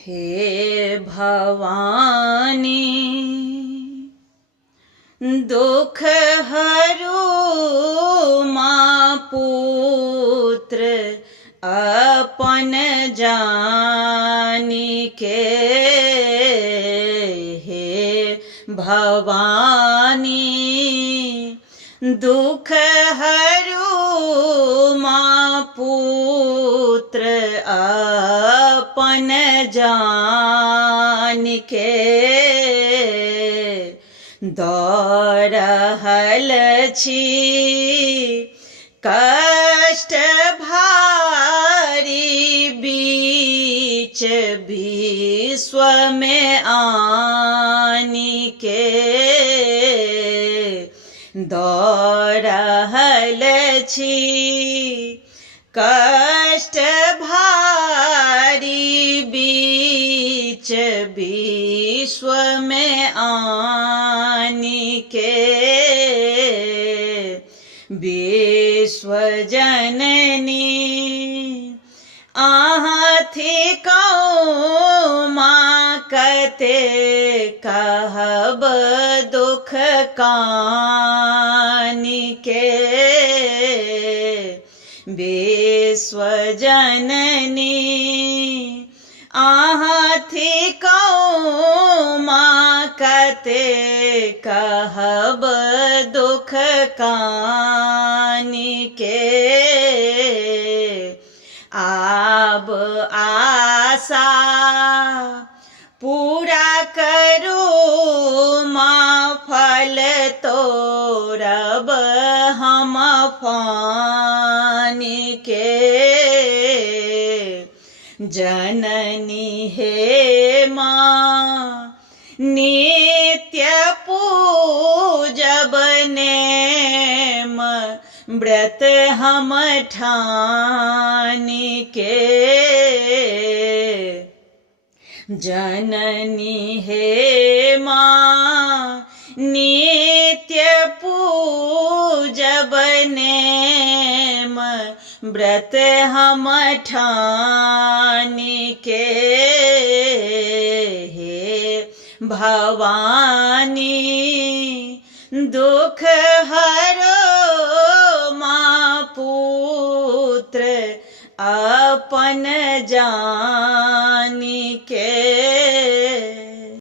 हे भवानी दुख हरू माँ पुत्र अपन जानी के। हे भवानी दुख हरू माँ पुत्र अपन जान के। दौड़ल छी कष्ट भारी बीच विश्व में आनी के। दौड़ल छी कष्ट भारी बीच विश्व में आनी के। विश्व जननी आहाँ थी कौ माँ कते कहब दुख कानी के। विश्व जननी आहाँ थी कौ माँ कते कहब दुख कानी के। आब आशा पूरा करो माँ फल तोड़ब हम फानी के। जननी हे माँ नित्य पूजब नेम व्रत हम ठानी के। जननी हे माँ नित्य पूजब नेम व्रत हम ठानी के। हे भवानी दुख हरो माँ पुत्र अपन जान